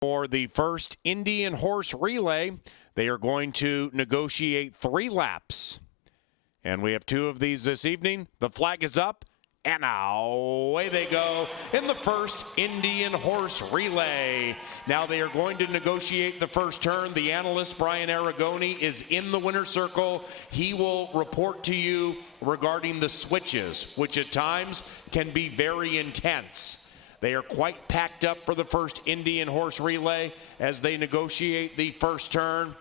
For the first Indian horse relay, they are going to negotiate 3 laps. And we have 2 of these this evening. The flag is up, and away they go in the first Indian horse relay. Now they are going to negotiate the first turn. The analyst, Brian Aragoni, is in the winner's circle. He will report to you regarding the switches, which at times can be very intense. They are quite packed up for the first Indian horse relay as they negotiate the first turn.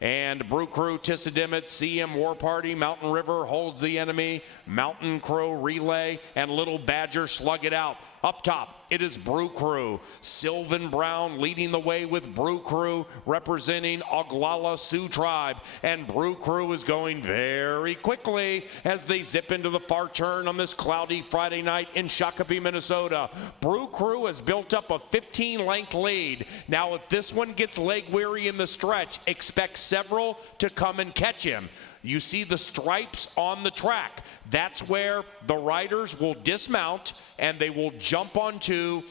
And Brew Crew, Tissadimit, CM War Party, Mountain River holds the enemy. Mountain Crow relay and Little Badger slug it out. Up top, it is Brew Crew. Sylvan Brown leading the way with Brew Crew, representing Oglala Sioux Tribe. And Brew Crew is going very quickly as they zip into the far turn on this cloudy Friday night in Shakopee, Minnesota. Brew Crew has built up a 15-length lead. Now, if this one gets leg weary in the stretch, expect several to come and catch him. You see the stripes on the track. That's where the riders will dismount and they will jump onto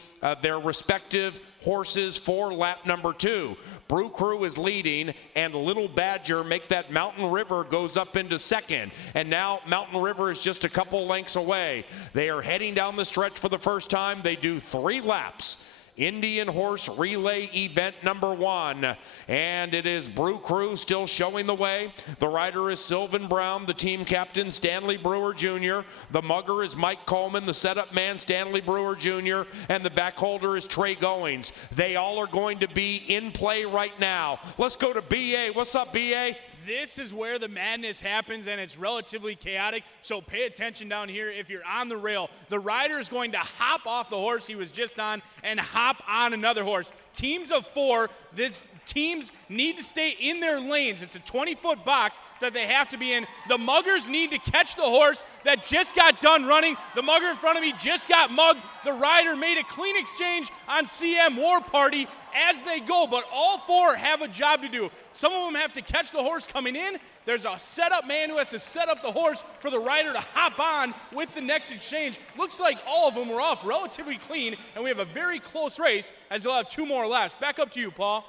their respective horses for lap number 2. Brew Crew is leading, and Little Badger make that Mountain River goes up into second. And now Mountain River is just a couple lengths away. They are heading down the stretch for the first time. They do 3 laps. Indian Horse Relay event number 1, and it is Brew Crew still showing the way. The rider is Sylvan Brown, the team captain Stanley Brewer Jr. The mugger is Mike Coleman, the setup man Stanley Brewer Jr., and the back holder is Trey Goings. They all are going to be in play right now. Let's go to BA. What's up, BA? This is where the madness happens, and it's relatively chaotic, so pay attention down here if you're on the rail. The rider is going to hop off the horse he was just on and hop on another horse. Teams of 4, teams need to stay in their lanes. It's a 20-foot box that they have to be in. The muggers need to catch the horse that just got done running. The mugger in front of me just got mugged. The rider made a clean exchange on CM War Party as they go, but all 4 have a job to do. Some of them have to catch the horse coming in. There's a setup man who has to set up the horse for the rider to hop on with the next exchange. Looks like all of them were off relatively clean, and we have a very close race as they'll have 2 more laps. Back up to you, Paul.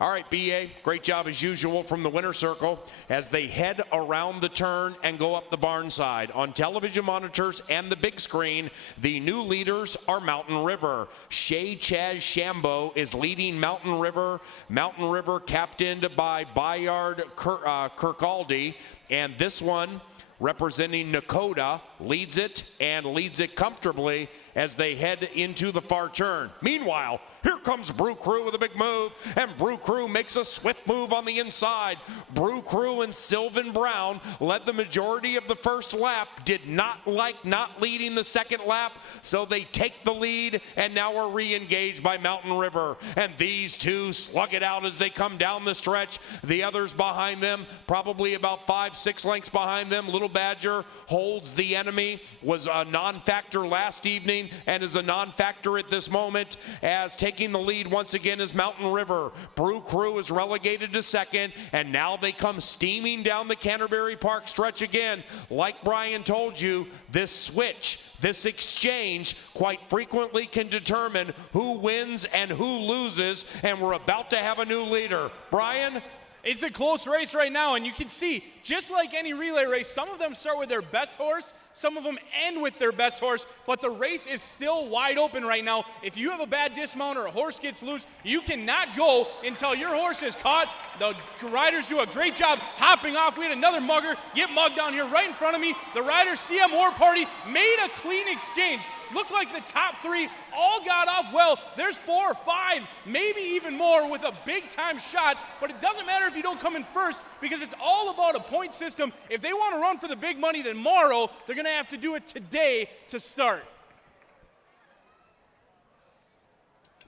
All right, BA, great job as usual from the winner's circle as they head around the turn and go up the barn side. On television monitors and the big screen, the new leaders are Mountain River. Shay Chaz Shambo is leading Mountain River. Mountain River captained by Bayard Kirkaldy, and this one representing Nakota leads it and leads it comfortably as they head into the far turn. Meanwhile, here comes Brew Crew with a big move, and Brew Crew makes a swift move on the inside. Brew Crew and Sylvan Brown led the majority of the first lap, did not like not leading the second lap, so they take the lead and now are re-engaged by Mountain River. And these 2 slug it out as they come down the stretch. The others behind them, probably about 5-6 lengths behind them. Little Badger holds the enemy, was a non-factor last evening and is a non-factor at this moment, as taking the lead once again is Mountain River. Brew Crew is relegated to second, and now they come steaming down the Canterbury Park stretch again. Like Brian told you, this switch, this exchange quite frequently can determine who wins and who loses, and we're about to have a new leader. Brian? It's a close race right now, and you can see, just like any relay race, some of them start with their best horse, some of them end with their best horse, but the race is still wide open right now. If you have a bad dismount or a horse gets loose, you cannot go until your horse is caught. The riders do a great job hopping off. We had another mugger get mugged down here right in front of me. The riders, CM War Party, made a clean exchange. Looked like the top 3 all got off well. There's 4 or 5, maybe even more with a big-time shot, but it doesn't matter if you don't come in first because it's all about a point system. If they want to run for the big money tomorrow, they're going to have to do it today to start.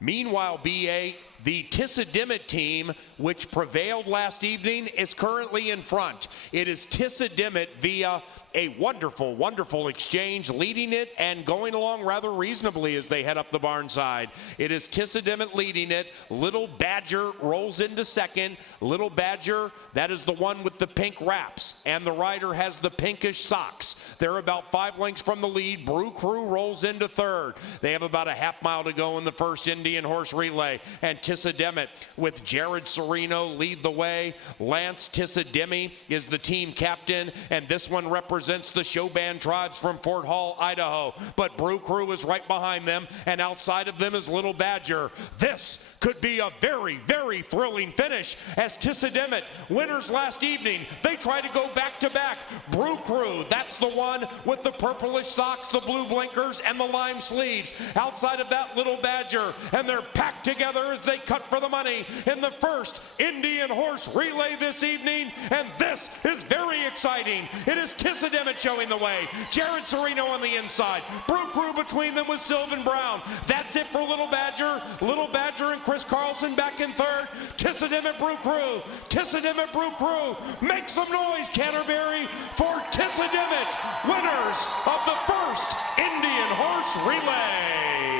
Meanwhile, BA, the Tissadimmet team, which prevailed last evening, is currently in front. It is Tissadimmet via a wonderful, wonderful exchange, leading it and going along rather reasonably as they head up the barn side. It is Tissadimmet leading it. Little Badger rolls into second. Little Badger, that is the one with the pink wraps, and the rider has the pinkish socks. They're about 5 lengths from the lead. Brew Crew rolls into third. They have about a half mile to go in the first Indian horse relay, and Tissadimmet with Jared Serino lead the way. Lance Tissadimmet is the team captain, and this one represents the show band tribes from Fort Hall, Idaho. But Brew Crew is right behind them, and outside of them is Little Badger. This could be a very, very thrilling finish as Tissadimmet, winners last evening, they try to go back-to-back. Brew Crew, that's the one with the purplish socks, the blue blinkers, and the lime sleeves. Outside of that, Little Badger, and they're packed together as they cut for the money in the first Indian horse relay this evening, and this is very exciting. It is Tissadimmet showing the way. Jared Serino on the inside. Brew Crew between them with Sylvan Brown. That's it for Little Badger. Little Badger and Chris Carlson back in third. Tissadimmet, Brew Crew. Tissadimmet, Brew Crew. Make some noise, Canterbury, for Tissadimmet, winners of the first Indian horse relay.